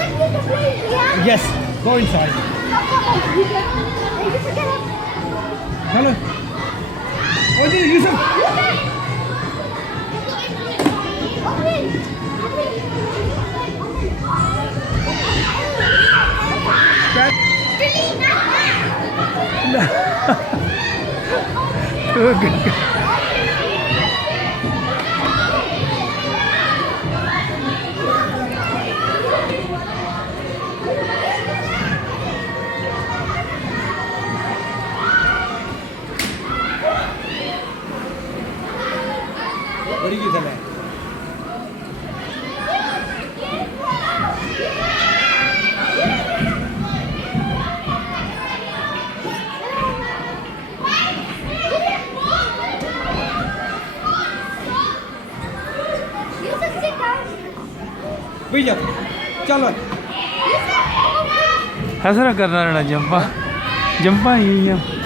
Yes, go inside. Hello. Oh, Yusuf. Good. What are you doing? Bây giờ cho luôn. हसरा करना रहना Zampa Zampa ही